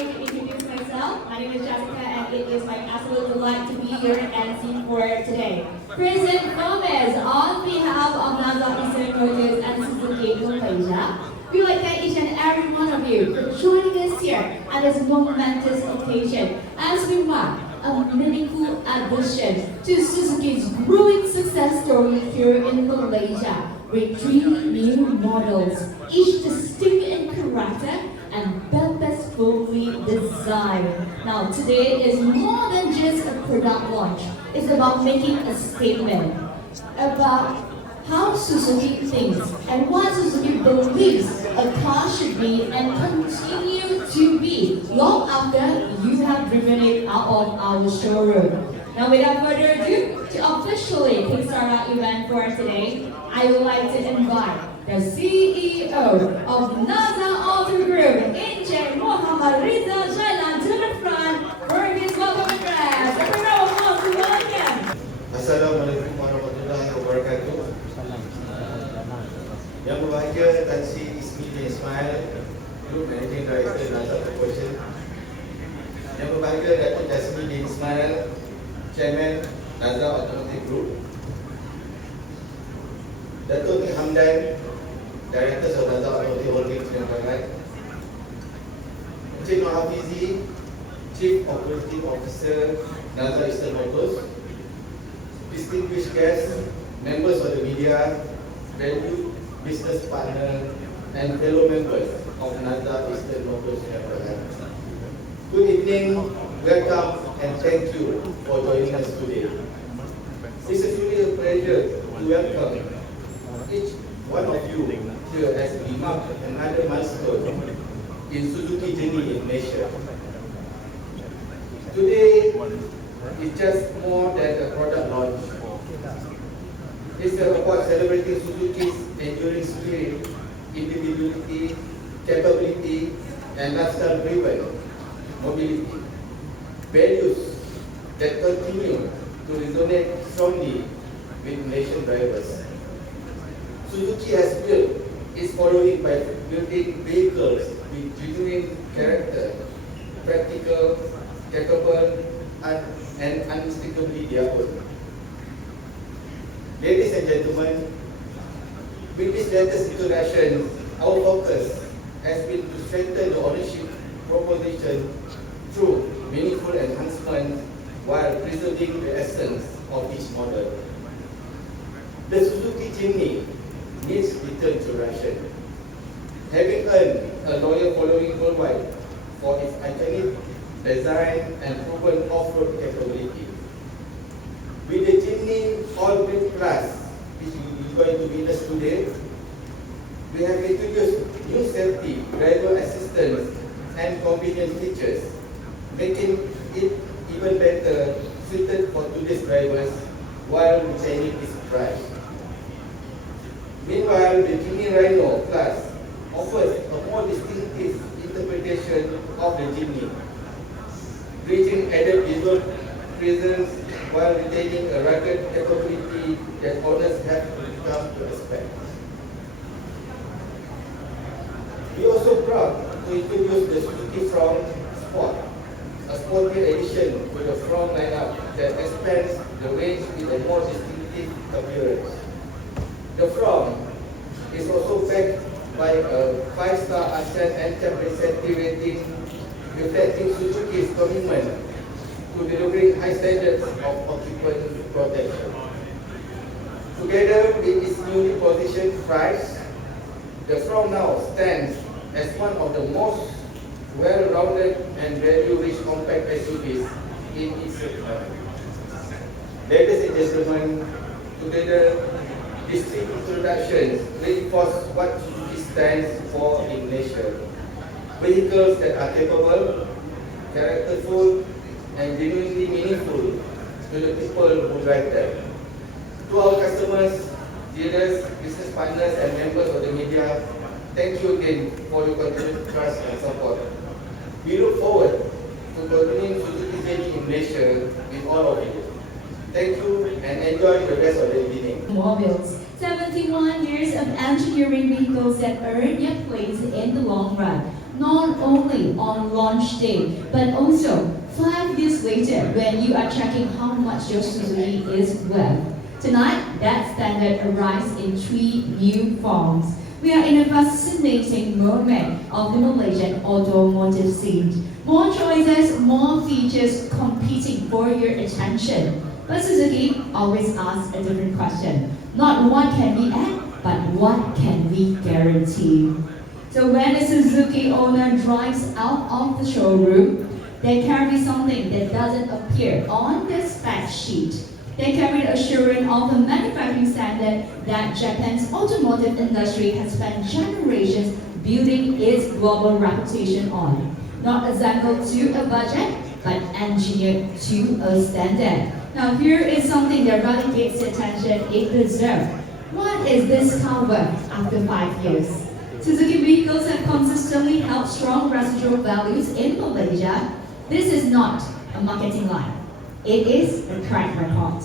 going to introduce myself. My name is Jessica and it is my absolute delight to be your MC for today. President Gomez, on behalf of Naza Eastern Motors and Suzuki Malaysia, we would like to thank each and every one of you for joining us here on this momentous occasion as we mark a meaningful addition to Suzuki's growing success story here in Malaysia with 3 new models, each distinct in character and purposefully designed. Now today is more than just a product launch. It's about making a statement about how Suzuki thinks and what Suzuki believes a car should be and continue to be long after you have driven it out of our showroom. Now without further ado, to officially kickstart our event for today, I would like to invite the CEO of Naza Auto Group, Encik Muhammad Rizal Jailan, to the front for his welcome address. Every round of applause to welcome. Assalamualaikum warahmatullahi wabarakatuh. Yang berbahagia Tan Sri Ismi bin Ismail, Group Managing Director Naza Corporation. Yang berbahagia Datuk Jasmine bin Ismail, Chairman Naza Automotive Group. Datuk Nik Hamdan, Director of Naza Automotive Holdings Sri Lanka. Encik Nur Hafizi, Chief Operating Officer Naza Eastern Motors. Distinguished guests, members of the media, valued business partner, and fellow members of Naza Eastern Motors. Good evening, welcome, and thank you for joining us today. It's truly a pleasure to welcome each one of you here as we mark another milestone in Suzuki journey in Malaysia. Today is just more than a product launch. It's about celebrating Suzuki's enduring spirit, individuality, capability, and lifestyle-driven mobility. Values that continue to resonate strongly with Malaysian drivers. Suzuki has built its following by building vehicles with genuine character, practical, capable, and unmistakably their own. Ladies and gentlemen, with this latest introduction, our focus has been to strengthen the ownership proposition through meaningful enhancement while preserving the essence of each model. The Suzuki Jimny needs little introduction, having earned a loyal following worldwide for its iconic design and proven off-road capability. With the Jimny All-Green Plus, which is going to witness today, we have introduced new safety, driver assistance, and convenience features, making it even better suited for today's drivers while retaining its price. Meanwhile, the Jimny Rhino Plus offers a more distinctive interpretation of the Jimny, bridging added visual presence while retaining a rugged capability that owners have come to expect. We are also proud to introduce the Suzuki Fronx Sport, a sporty addition to the Fronx lineup that expands the range with a more distinctive appearance. The Fronx is also backed by a 5-star ASEAN NCAP receptive rating, reflecting Suzuki's commitment to delivering high standards of occupant protection. Together with its newly positioned price, the Fronx now stands as one of the most well-rounded and value-rich compact SUVs in its segment. Ladies and gentlemen, together, these 3 introductions reinforce what Suzuki stands for in Malaysia. Vehicles that are capable, characterful, and genuinely meaningful to the people who drive them. To our customers, dealers, business partners, and members of the media, thank you again for your continued trust and support. We look forward to continuing Suzuki journey in Malaysia with all of you. Thank you and enjoy the rest of the evening. Mobiles, 71 years of engineering vehicles that earn your place in the long run. not only on launch day, but also 5 years later when you are checking how much your Suzuki is worth. Tonight, that standard arrives in 3 new forms. We are in a fascinating moment of the Malaysian automotive scene. More choices, more features competing for your attention. But Suzuki always asks a different question. Not what can we add, but what can we guarantee? So when a Suzuki owner drives out of the showroom, they carry something that doesn't appear on the spec sheet. They carry the assurance of a manufacturing standard that Japan's automotive industry has spent generations building its global reputation on. Not assembled to a budget, but engineered to a standard. Now here is something that really gets the attention it deserves. What is this car worth after 5 years? Suzuki vehicles have consistently held strong residual values in Malaysia. This is not a marketing line. It is a track record.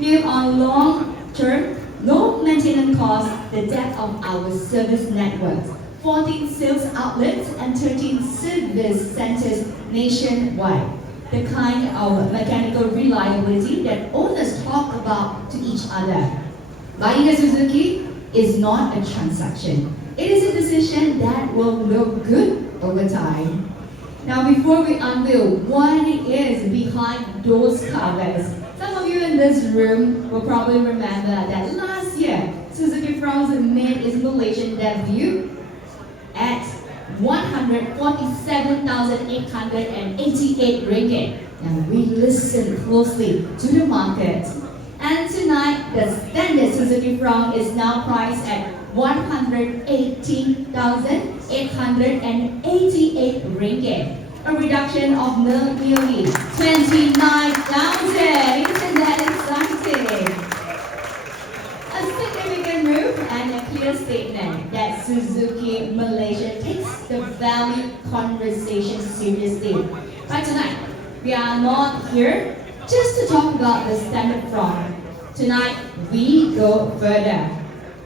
Built on long-term, low maintenance costs, the depth of our service network, 14 sales outlets and 13 service centers nationwide. The kind of mechanical reliability that owners talk about to each other. Buying a Suzuki is not a transaction. It is a decision that will look good over time. Now, before we unveil what is behind those covers, some of you in this room will probably remember that last year, Suzuki Fronx made its Malaysian debut at 147,888 ringgit. Now, we listened closely to the market. And tonight, the standard Suzuki Fronx is now priced at 118,888 ringgit, a reduction of nearly 29,000. Isn't that exciting? A significant move and a clear statement that Suzuki Malaysia takes the value conversation seriously. But tonight, we are not here just to talk about the standard Fronx. Tonight, we go further.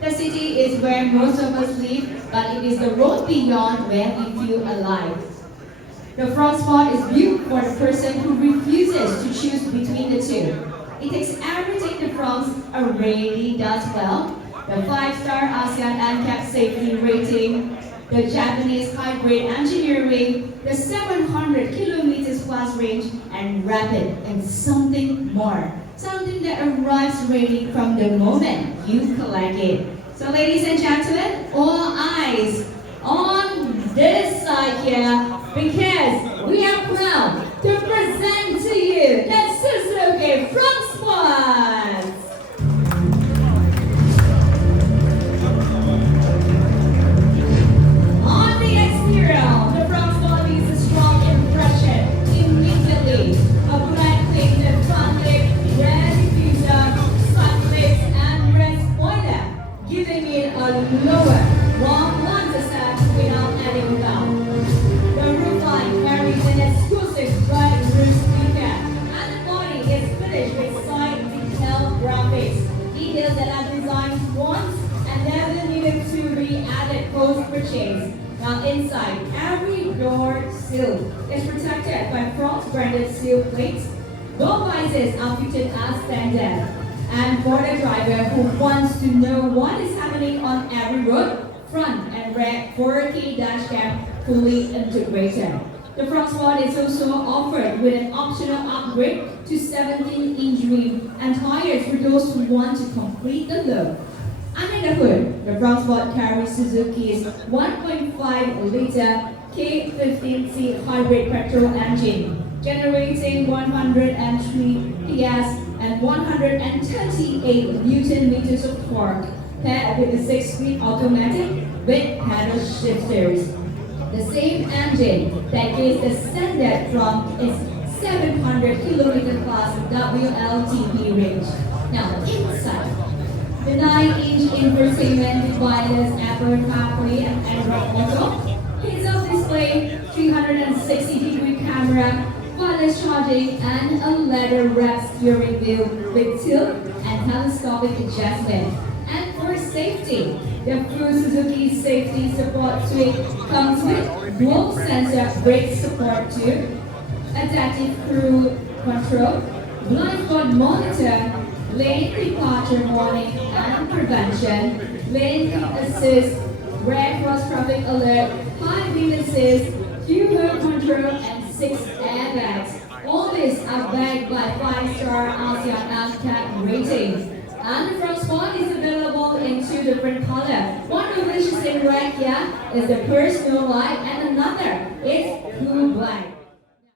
The city is where most of us live, but it is the road beyond where we feel alive. The Fronx Sport is built for the person who refuses to choose between the two. It takes everything the Fronx already does well. The 5-star ASEAN NCAP safety rating, the Japanese high-grade engineering, the 700 kilometers plus range, and rapid, and something more. Something that arrives ready from the moment you collect it. So ladies and gentlemen, all eyes on this side here, because we are proud to present to you the Suzuki Fronx Sport. On the exterior, the Fronx Sport leaves a strong impression immediately. A black painted front lip, red diffuser, side plates, and red spoiler, giving it a lower, warm understand without adding down. The roofline carries an exclusive bright roof speaker, and the body is finished with side detail graphics, details that are designed once and never needed to be added post-purchase. Now inside, every door sill is protected by Fronx branded seal plates. Door visors are fitted as standard. And for the driver who wants to know what is happening on every road, front and rear 4K dash cam fully integrated. The Fronx Sport is also offered with an optional upgrade to 17-inch rim and tires for those who want to complete the look. Under the hood, the Fronx Sport carries Suzuki's 1.5-liter K15C hybrid petrol engine, generating 103 PS and 138 Newton meters of torque, paired with the 6-speed automatic with paddle shifters. The same engine that gives the standard from its 700 km plus WLTP range. Now inside, the 9-inch infotainment devices, Apple CarPlay and Android Auto, heads-up display, 360-degree camera, wireless charging, and a leather-wrapped steering wheel with tilt and telescopic adjustment. And for for safety. The full Suzuki Safety Support Suite comes with dual sensor brake support too, adaptive cruise control, blind spot monitor, lane departure warning and prevention, lane assist, red cross traffic alert, high beam assist, diffuser control, and 6 airbags. All these are backed by 5-star ASEAN NCAP ratings. And the Fronx Sport is available in 2 different colors. One of which is in red here is the personal white, and another is blue black.